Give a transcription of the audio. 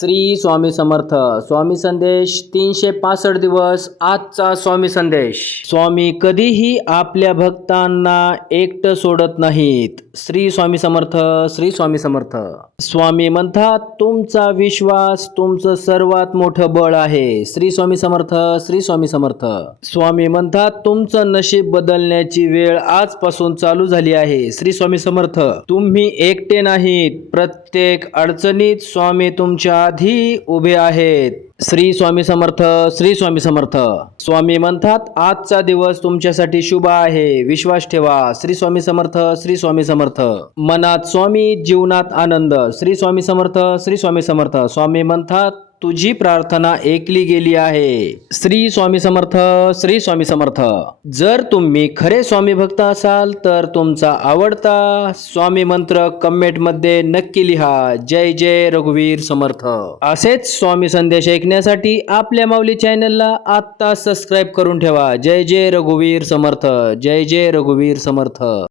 श्री स्वामी समर्थ. स्वामी संदेश 365 दिवस. आजचा स्वामी संदेश. स्वामी कधीही आपल्या भक्तांना एकटं सोडत नाहीत. श्री स्वामी समर्थ. श्री स्वामी समर्थ. स्वामी म्हणतात तुमचा विश्वास तुमचं सर्वात मोठं बळ आहे. श्री स्वामी समर्थ. श्री स्वामी समर्थ. स्वामी म्हणतात तुमचं नशीब बदलण्याची वेळ आजपासून चालू झाली आहे. श्री स्वामी समर्थ. तुम्ही एकटे नाहीत. प्रत्येक अडचणीत स्वामी तुमच्या आधी उभे आहेत. श्री स्वामी समर्थ. श्री स्वामी समर्थ. स्वामी म्हणतात आजचा दिवस तुमच्यासाठी शुभ आहे. विश्वास ठेवा. श्री स्वामी समर्थ. श्री स्वामी समर्थ. मनात स्वामी, जीवनात आनंद. श्री स्वामी समर्थ. श्री स्वामी समर्थ. स्वामी म्हणतात तुझी प्रार्थना ऐकली गेली आहे. श्री स्वामी समर्थ. श्री स्वामी समर्थ. जर तुम्ही खरे स्वामी भक्त असाल तर तुमचा आवडता स्वामी मंत्र कमेंट मध्ये नक्की लिहा. जय जय रघुवीर समर्थ. असेच स्वामी संदेश ऐकण्यासाठी आपल्या माऊली चॅनलला आता सबस्क्राईब करून ठेवा. जय जय रघुवीर समर्थ. जय जय रघुवीर समर्थ.